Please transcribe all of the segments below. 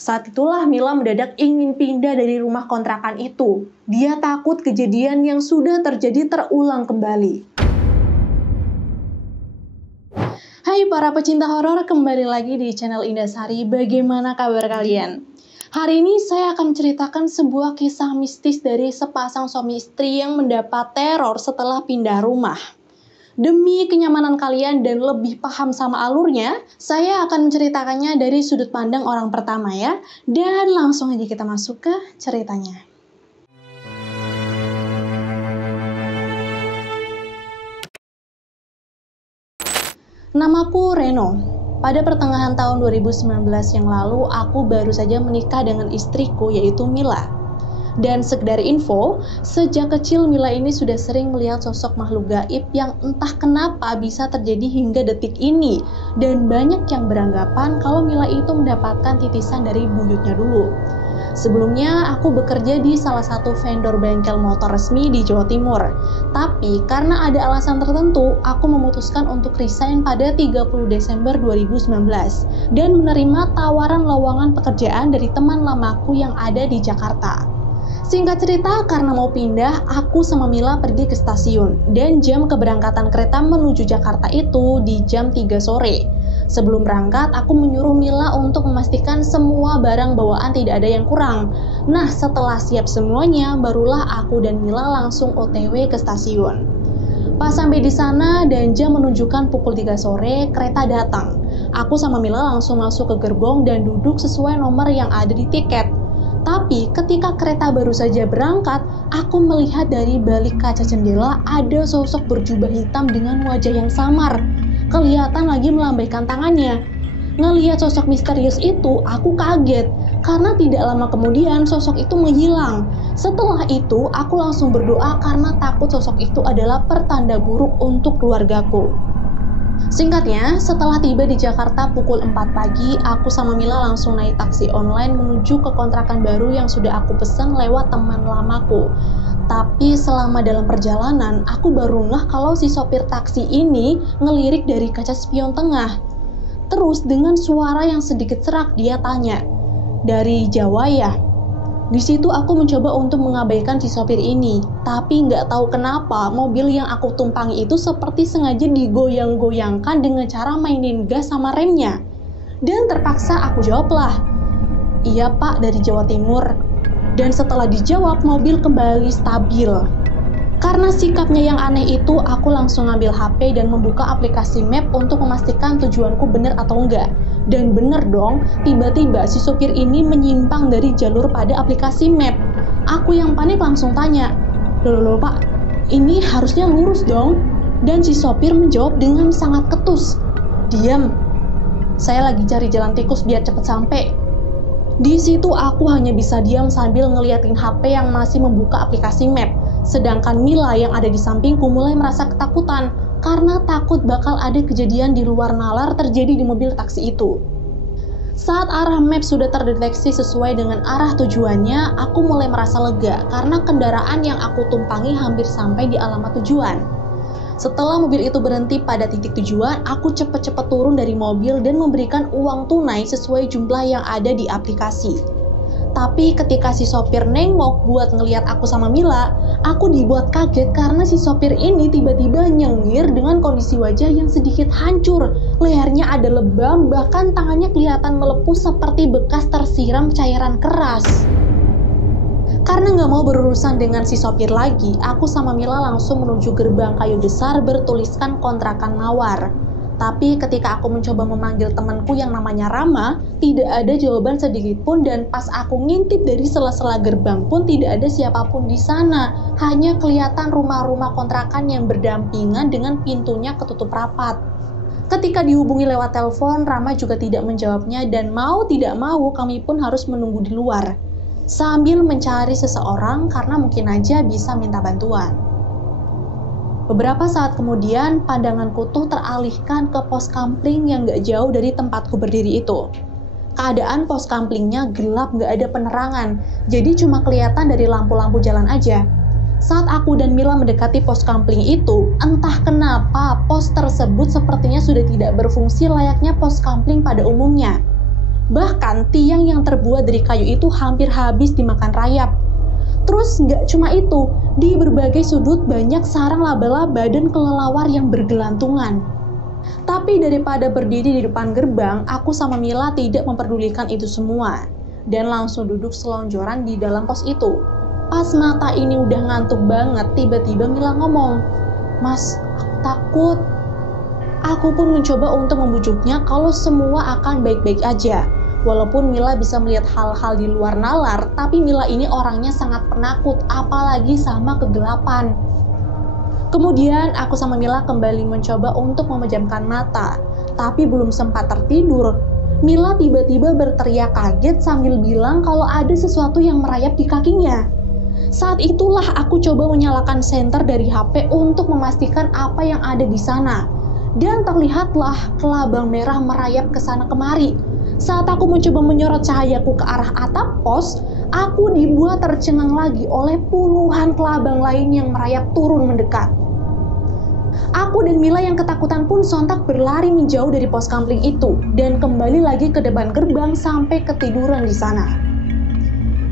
Saat itulah Mila mendadak ingin pindah dari rumah kontrakan itu. Dia takut kejadian yang sudah terjadi terulang kembali. Hai para pecinta horor, kembali lagi di channel Indasari. Bagaimana kabar kalian? Hari ini saya akan menceritakan sebuah kisah mistis dari sepasang suami istri yang mendapat teror setelah pindah rumah. Demi kenyamanan kalian dan lebih paham sama alurnya, saya akan menceritakannya dari sudut pandang orang pertama ya. Dan langsung aja kita masuk ke ceritanya. Namaku Reno. Pada pertengahan tahun 2019 yang lalu, aku baru saja menikah dengan istriku yaitu Mila. Dan sekedar info, sejak kecil Mila ini sudah sering melihat sosok makhluk gaib yang entah kenapa bisa terjadi hingga detik ini. Dan banyak yang beranggapan kalau Mila itu mendapatkan titisan dari buyutnya dulu. Sebelumnya, aku bekerja di salah satu vendor bengkel motor resmi di Jawa Timur. Tapi, karena ada alasan tertentu, aku memutuskan untuk resign pada 30 Desember 2019 dan menerima tawaran lowongan pekerjaan dari teman lamaku yang ada di Jakarta. Singkat cerita, karena mau pindah, aku sama Mila pergi ke stasiun, dan jam keberangkatan kereta menuju Jakarta itu di jam 3 sore. Sebelum berangkat, aku menyuruh Mila untuk memastikan semua barang bawaan tidak ada yang kurang. Nah, setelah siap semuanya, barulah aku dan Mila langsung OTW ke stasiun. Pas sampai di sana dan jam menunjukkan pukul 3 sore, kereta datang. Aku sama Mila langsung masuk ke gerbong dan duduk sesuai nomor yang ada di tiket. Tapi ketika kereta baru saja berangkat, aku melihat dari balik kaca jendela ada sosok berjubah hitam dengan wajah yang samar. Kelihatan lagi melambaikan tangannya. Ngelihat sosok misterius itu, aku kaget. Karena tidak lama kemudian sosok itu menghilang. Setelah itu, aku langsung berdoa karena takut sosok itu adalah pertanda buruk untuk keluargaku. Singkatnya, setelah tiba di Jakarta pukul 4 pagi, aku sama Mila langsung naik taksi online menuju ke kontrakan baru yang sudah aku pesan lewat teman lamaku. Tapi selama dalam perjalanan, aku baru ngeh kalau si sopir taksi ini ngelirik dari kaca spion tengah. Terus dengan suara yang sedikit serak dia tanya, "Dari Jawa ya?" Di situ aku mencoba untuk mengabaikan si sopir ini, tapi nggak tahu kenapa mobil yang aku tumpangi itu seperti sengaja digoyang-goyangkan dengan cara mainin gas sama remnya. Dan terpaksa aku jawablah, "Iya Pak, dari Jawa Timur." Dan setelah dijawab, mobil kembali stabil. Karena sikapnya yang aneh itu, aku langsung ngambil HP dan membuka aplikasi map untuk memastikan tujuanku benar atau enggak. Dan bener dong, tiba-tiba si sopir ini menyimpang dari jalur pada aplikasi map. Aku yang panik langsung tanya, Loh Pak, ini harusnya lurus dong." Dan si sopir menjawab dengan sangat ketus, "Diam, saya lagi cari jalan tikus biar cepet sampai." Di situ aku hanya bisa diam sambil ngeliatin HP yang masih membuka aplikasi map. Sedangkan Mila yang ada di sampingku mulai merasa ketakutan karena takut bakal ada kejadian di luar nalar terjadi di mobil taksi itu. Saat arah map sudah terdeteksi sesuai dengan arah tujuannya, aku mulai merasa lega karena kendaraan yang aku tumpangi hampir sampai di alamat tujuan. Setelah mobil itu berhenti pada titik tujuan, aku cepat-cepat turun dari mobil dan memberikan uang tunai sesuai jumlah yang ada di aplikasi. Tapi ketika si sopir nengok buat ngeliat aku sama Mila, aku dibuat kaget karena si sopir ini tiba-tiba nyengir dengan kondisi wajah yang sedikit hancur. Lehernya ada lebam, bahkan tangannya kelihatan melepuh seperti bekas tersiram cairan keras. Karena nggak mau berurusan dengan si sopir lagi, aku sama Mila langsung menuju gerbang kayu besar bertuliskan kontrakan mawar. Tapi ketika aku mencoba memanggil temanku yang namanya Rama, tidak ada jawaban sedikit pun dan pas aku ngintip dari sela-sela gerbang pun tidak ada siapapun di sana. Hanya kelihatan rumah-rumah kontrakan yang berdampingan dengan pintunya ketutup rapat. Ketika dihubungi lewat telepon, Rama juga tidak menjawabnya dan mau tidak mau kami pun harus menunggu di luar. Sambil mencari seseorang karena mungkin aja bisa minta bantuan. Beberapa saat kemudian, pandanganku tuh teralihkan ke pos kampling yang gak jauh dari tempatku berdiri itu. Keadaan pos kamplingnya gelap, gak ada penerangan, jadi cuma kelihatan dari lampu-lampu jalan aja. Saat aku dan Mila mendekati pos kampling itu, entah kenapa pos tersebut sepertinya sudah tidak berfungsi layaknya pos kampling pada umumnya. Bahkan tiang yang terbuat dari kayu itu hampir habis dimakan rayap. Terus nggak cuma itu, di berbagai sudut banyak sarang laba-laba dan kelelawar yang bergelantungan. Tapi daripada berdiri di depan gerbang, aku sama Mila tidak memperdulikan itu semua dan langsung duduk selonjoran di dalam pos itu. Pas mata ini udah ngantuk banget, tiba-tiba Mila ngomong, "Mas, aku takut." Aku pun mencoba untuk membujuknya kalau semua akan baik-baik aja. Walaupun Mila bisa melihat hal-hal di luar nalar, tapi Mila ini orangnya sangat penakut, apalagi sama kegelapan. Kemudian aku sama Mila kembali mencoba untuk memejamkan mata, tapi belum sempat tertidur. Mila tiba-tiba berteriak kaget sambil bilang kalau ada sesuatu yang merayap di kakinya. Saat itulah aku coba menyalakan senter dari HP untuk memastikan apa yang ada di sana. Dan terlihatlah kelabang merah merayap ke sana kemari. Saat aku mencoba menyorot cahayaku ke arah atap pos, aku dibuat tercengang lagi oleh puluhan kelabang lain yang merayap turun mendekat. Aku dan Mila yang ketakutan pun sontak berlari menjauh dari pos kampling itu dan kembali lagi ke depan gerbang sampai ketiduran di sana.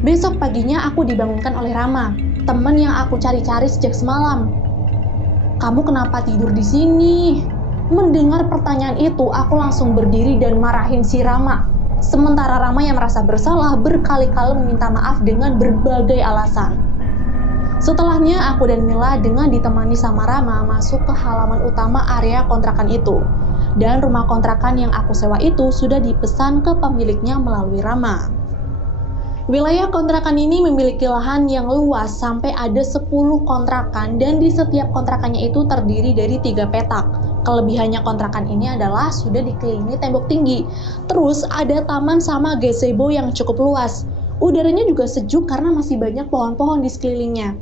Besok paginya aku dibangunkan oleh Rama, teman yang aku cari-cari sejak semalam. "Kamu kenapa tidur di sini?" Mendengar pertanyaan itu, aku langsung berdiri dan marahin si Rama. Sementara Rama yang merasa bersalah berkali-kali meminta maaf dengan berbagai alasan. Setelahnya, aku dan Mila dengan ditemani sama Rama masuk ke halaman utama area kontrakan itu. Dan rumah kontrakan yang aku sewa itu sudah dipesan ke pemiliknya melalui Rama. Wilayah kontrakan ini memiliki lahan yang luas sampai ada 10 kontrakan dan di setiap kontrakannya itu terdiri dari 3 petak. Kelebihannya kontrakan ini adalah sudah dikelilingi tembok tinggi. Terus ada taman sama gazebo yang cukup luas. Udaranya juga sejuk karena masih banyak pohon-pohon di sekelilingnya.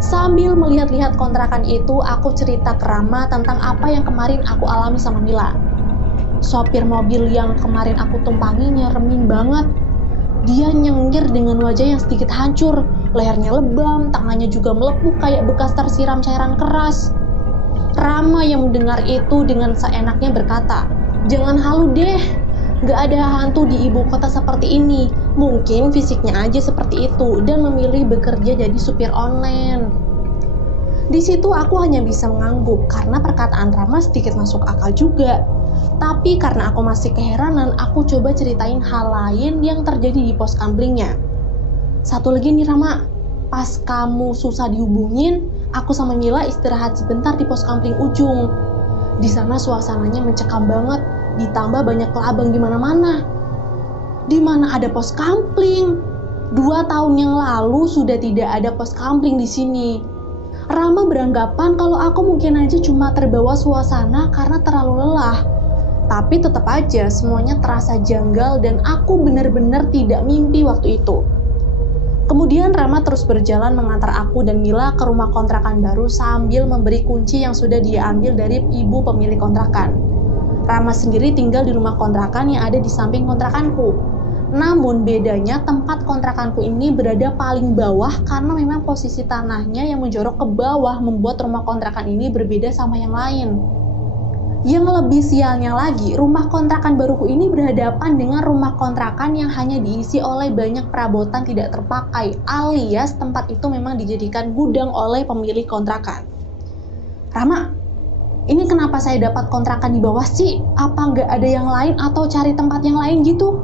Sambil melihat-lihat kontrakan itu, aku cerita ke Rama tentang apa yang kemarin aku alami sama Mila. Sopir mobil yang kemarin aku tumpangi nyeremin banget. Dia nyengir dengan wajah yang sedikit hancur, lehernya lebam, tangannya juga melepuh kayak bekas tersiram cairan keras. Rama yang mendengar itu dengan seenaknya berkata, "Jangan halu deh, gak ada hantu di ibu kota seperti ini. Mungkin fisiknya aja seperti itu dan memilih bekerja jadi supir online." Di situ aku hanya bisa mengangguk karena perkataan Rama sedikit masuk akal juga. Tapi karena aku masih keheranan, aku coba ceritain hal lain yang terjadi di pos kamplingnya. "Satu lagi nih Rama, pas kamu susah dihubungin, aku sama Mila istirahat sebentar di pos kampling ujung. Di sana suasananya mencekam banget, ditambah banyak kelabang di mana-mana." "Di mana ada pos kampling? 2 tahun yang lalu sudah tidak ada pos kampling di sini." Rama beranggapan kalau aku mungkin aja cuma terbawa suasana karena terlalu lelah. Tapi tetap aja semuanya terasa janggal dan aku benar-benar tidak mimpi waktu itu. Kemudian Rama terus berjalan mengantar aku dan Mila ke rumah kontrakan baru sambil memberi kunci yang sudah dia ambil dari ibu pemilik kontrakan. Rama sendiri tinggal di rumah kontrakan yang ada di samping kontrakanku. Namun bedanya tempat kontrakanku ini berada paling bawah karena memang posisi tanahnya yang menjorok ke bawah membuat rumah kontrakan ini berbeda sama yang lain. Yang lebih sialnya lagi, rumah kontrakan baruku ini berhadapan dengan rumah kontrakan yang hanya diisi oleh banyak perabotan tidak terpakai, alias tempat itu memang dijadikan gudang oleh pemilik kontrakan. "Rama, ini kenapa saya dapat kontrakan di bawah sih? Apa nggak ada yang lain atau cari tempat yang lain gitu?"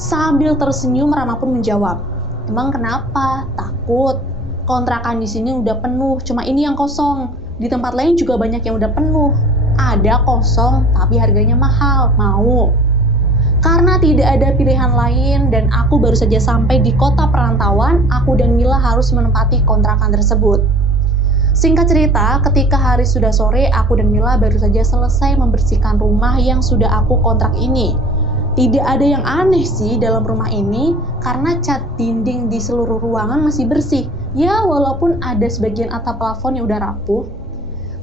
Sambil tersenyum, Rama pun menjawab, "Emang kenapa? Takut? Kontrakan di sini udah penuh, cuma ini yang kosong. Di tempat lain juga banyak yang udah penuh. Ada kosong, tapi harganya mahal. Mau?" Karena tidak ada pilihan lain dan aku baru saja sampai di kota perantauan, aku dan Mila harus menempati kontrakan tersebut. Singkat cerita, ketika hari sudah sore, aku dan Mila baru saja selesai membersihkan rumah yang sudah aku kontrak ini. Tidak ada yang aneh sih dalam rumah ini, karena cat dinding di seluruh ruangan masih bersih. Ya, walaupun ada sebagian atap plafon yang udah rapuh.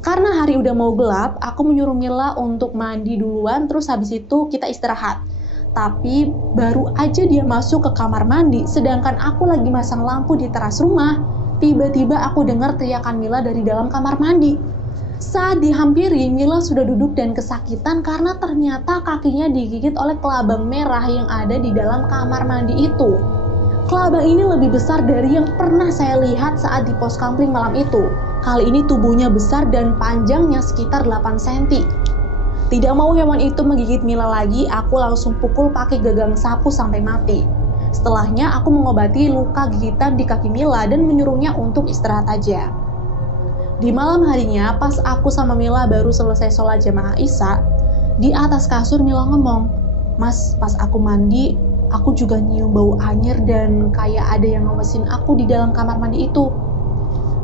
Karena hari udah mau gelap, aku menyuruh Mila untuk mandi duluan, terus habis itu kita istirahat. Tapi baru aja dia masuk ke kamar mandi, sedangkan aku lagi masang lampu di teras rumah, tiba-tiba aku dengar teriakan Mila dari dalam kamar mandi. Saat dihampiri, Mila sudah duduk dan kesakitan karena ternyata kakinya digigit oleh kelabang merah yang ada di dalam kamar mandi itu. Kelabang ini lebih besar dari yang pernah saya lihat saat di pos kampling malam itu. Kali ini tubuhnya besar dan panjangnya sekitar 8 cm. Tidak mau hewan itu menggigit Mila lagi, aku langsung pukul pakai gagang sapu sampai mati. Setelahnya, aku mengobati luka gigitan di kaki Mila dan menyuruhnya untuk istirahat aja. Di malam harinya, pas aku sama Mila baru selesai sholat jamaah Isya, di atas kasur Mila ngomong, "Mas, pas aku mandi, aku juga nyium bau anyir dan kayak ada yang ngawasin aku di dalam kamar mandi itu."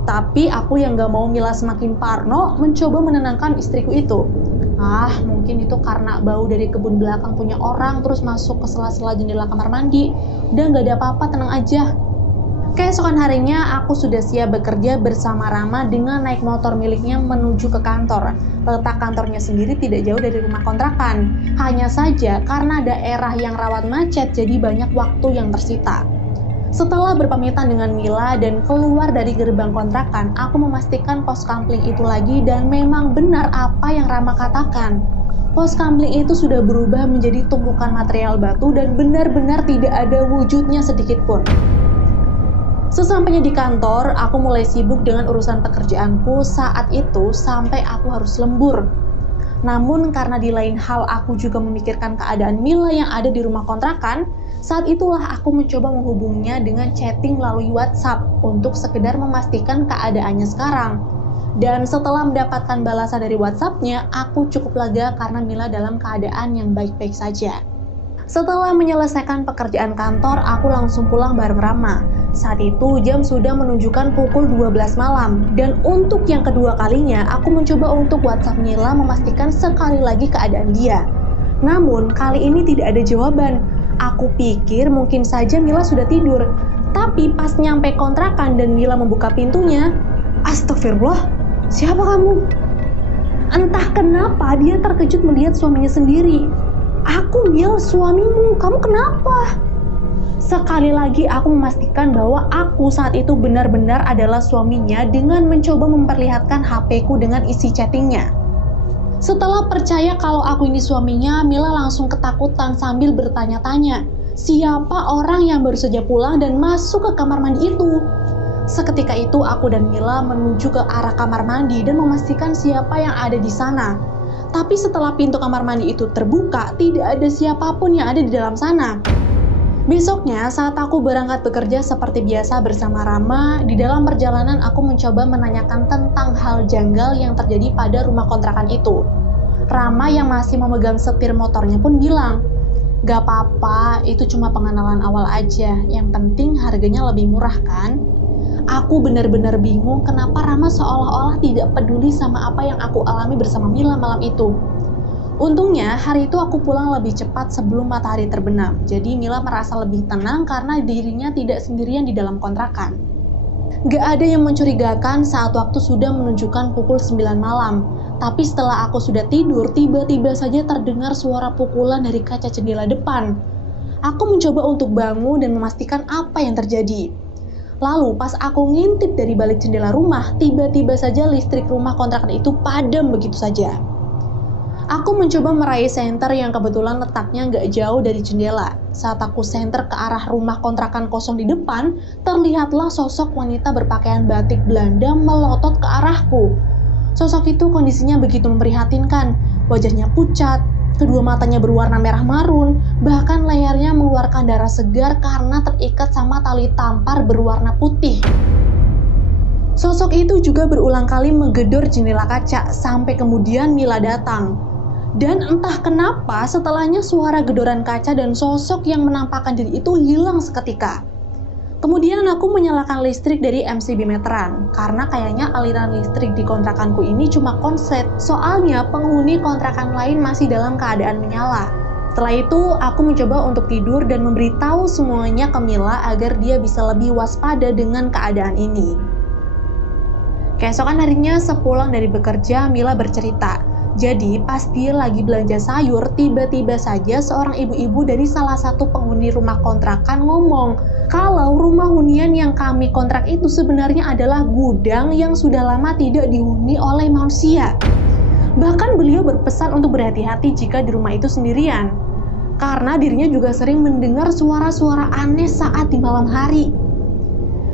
Tapi aku yang gak mau Mila semakin parno, mencoba menenangkan istriku itu. Mungkin itu karena bau dari kebun belakang punya orang terus masuk ke sela-sela jendela kamar mandi. Udah gak ada apa-apa, tenang aja. Keesokan harinya, aku sudah siap bekerja bersama Rama dengan naik motor miliknya menuju ke kantor. Letak kantornya sendiri tidak jauh dari rumah kontrakan. Hanya saja, karena daerah yang rawan macet, jadi banyak waktu yang tersita. Setelah berpamitan dengan Mila dan keluar dari gerbang kontrakan, aku memastikan pos kampling itu lagi dan memang benar apa yang Rama katakan. Pos kampling itu sudah berubah menjadi tumpukan material batu dan benar-benar tidak ada wujudnya sedikit pun. Sesampainya di kantor, aku mulai sibuk dengan urusan pekerjaanku saat itu sampai aku harus lembur. Namun karena di lain hal aku juga memikirkan keadaan Mila yang ada di rumah kontrakan, saat itulah aku mencoba menghubunginya dengan chatting melalui WhatsApp untuk sekedar memastikan keadaannya sekarang. Dan setelah mendapatkan balasan dari WhatsApp-nya, aku cukup lega karena Mila dalam keadaan yang baik-baik saja. Setelah menyelesaikan pekerjaan kantor, aku langsung pulang bareng Rama. Saat itu jam sudah menunjukkan pukul 12 malam, dan untuk yang kedua kalinya aku mencoba untuk WhatsApp Mila memastikan sekali lagi keadaan dia. Namun kali ini tidak ada jawaban. Aku pikir mungkin saja Mila sudah tidur, tapi pas nyampe kontrakan dan Mila membuka pintunya, astagfirullah, siapa kamu? Entah kenapa dia terkejut melihat suaminya sendiri. Aku, Mil, suamimu, kamu kenapa? Sekali lagi aku memastikan bahwa aku saat itu benar-benar adalah suaminya dengan mencoba memperlihatkan HP-ku dengan isi chattingnya. Setelah percaya kalau aku ini suaminya, Mila langsung ketakutan sambil bertanya-tanya, siapa orang yang baru saja pulang dan masuk ke kamar mandi itu? Seketika itu aku dan Mila menuju ke arah kamar mandi dan memastikan siapa yang ada di sana. Tapi setelah pintu kamar mandi itu terbuka, tidak ada siapapun yang ada di dalam sana. Besoknya, saat aku berangkat bekerja seperti biasa bersama Rama, di dalam perjalanan aku mencoba menanyakan tentang hal janggal yang terjadi pada rumah kontrakan itu. Rama yang masih memegang setir motornya pun bilang, "Gak apa-apa, itu cuma pengenalan awal aja, yang penting harganya lebih murah kan?" Aku benar-benar bingung kenapa Rama seolah-olah tidak peduli sama apa yang aku alami bersama Mila malam itu. Untungnya hari itu aku pulang lebih cepat sebelum matahari terbenam, jadi Mila merasa lebih tenang karena dirinya tidak sendirian di dalam kontrakan. Gak ada yang mencurigakan saat waktu sudah menunjukkan pukul 9 malam, tapi setelah aku sudah tidur, tiba-tiba saja terdengar suara pukulan dari kaca jendela depan. Aku mencoba untuk bangun dan memastikan apa yang terjadi. Lalu pas aku ngintip dari balik jendela rumah, tiba-tiba saja listrik rumah kontrakan itu padam begitu saja. Aku mencoba meraih senter yang kebetulan letaknya nggak jauh dari jendela. Saat aku senter ke arah rumah kontrakan kosong di depan, terlihatlah sosok wanita berpakaian batik Belanda melotot ke arahku. Sosok itu kondisinya begitu memprihatinkan, wajahnya pucat, kedua matanya berwarna merah marun, bahkan lehernya mengeluarkan darah segar karena terikat sama tali tampar berwarna putih. Sosok itu juga berulang kali menggedor jendela kaca sampai kemudian Mila datang. Dan entah kenapa setelahnya suara gedoran kaca dan sosok yang menampakkan diri itu hilang seketika. Kemudian aku menyalakan listrik dari MCB meteran, karena kayaknya aliran listrik di kontrakanku ini cuma konslet, soalnya penghuni kontrakan lain masih dalam keadaan menyala. Setelah itu, aku mencoba untuk tidur dan memberitahu semuanya ke Mila agar dia bisa lebih waspada dengan keadaan ini. Keesokan harinya sepulang dari bekerja, Mila bercerita, Jadi pas dia lagi belanja sayur, tiba-tiba saja seorang ibu-ibu dari salah satu penghuni rumah kontrakan ngomong kalau rumah hunian yang kami kontrak itu sebenarnya adalah gudang yang sudah lama tidak dihuni oleh manusia. Bahkan beliau berpesan untuk berhati-hati jika di rumah itu sendirian, karena dirinya juga sering mendengar suara-suara aneh saat di malam hari.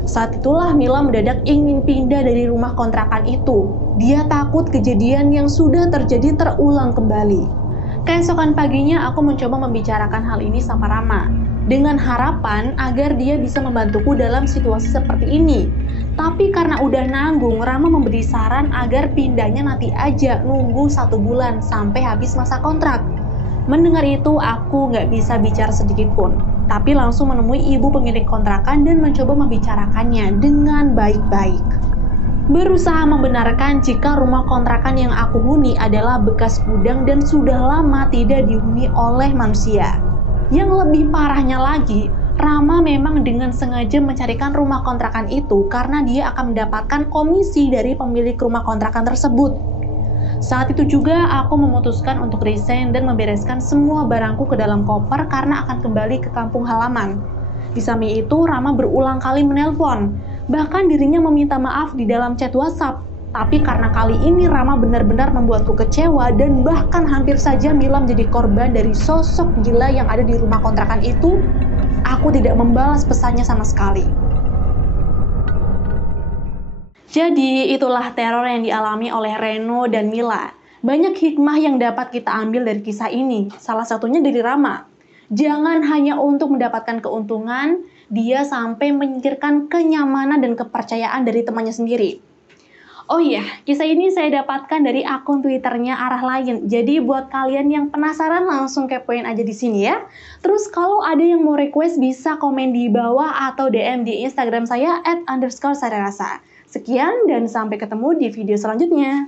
Saat itulah Mila mendadak ingin pindah dari rumah kontrakan itu. Dia takut kejadian yang sudah terjadi terulang kembali. Keesokan paginya aku mencoba membicarakan hal ini sama Rama, dengan harapan agar dia bisa membantuku dalam situasi seperti ini. Tapi karena udah nanggung, Rama memberi saran agar pindahnya nanti aja, nunggu 1 bulan sampai habis masa kontrak. Mendengar itu, aku nggak bisa bicara sedikit pun, tapi langsung menemui ibu pemilik kontrakan dan mencoba membicarakannya dengan baik-baik. Berusaha membenarkan jika rumah kontrakan yang aku huni adalah bekas gudang dan sudah lama tidak dihuni oleh manusia. Yang lebih parahnya lagi, Rama memang dengan sengaja mencarikan rumah kontrakan itu karena dia akan mendapatkan komisi dari pemilik rumah kontrakan tersebut. Saat itu juga aku memutuskan untuk resign dan membereskan semua barangku ke dalam koper karena akan kembali ke kampung halaman. Di samping itu, Rama berulang kali menelpon, bahkan dirinya meminta maaf di dalam chat WhatsApp. Tapi karena kali ini Rama benar-benar membuatku kecewa dan bahkan hampir saja Mila menjadi korban dari sosok gila yang ada di rumah kontrakan itu, aku tidak membalas pesannya sama sekali. Jadi, itulah teror yang dialami oleh Reno dan Mila. Banyak hikmah yang dapat kita ambil dari kisah ini, salah satunya dari Rama. Jangan hanya untuk mendapatkan keuntungan, dia sampai menyingkirkan kenyamanan dan kepercayaan dari temannya sendiri. Oh iya, kisah ini saya dapatkan dari akun Twitternya Arah Lain. Jadi buat kalian yang penasaran langsung kepoin aja di sini ya. Terus kalau ada yang mau request bisa komen di bawah atau DM di Instagram saya @_sarirasa. Sekian dan sampai ketemu di video selanjutnya.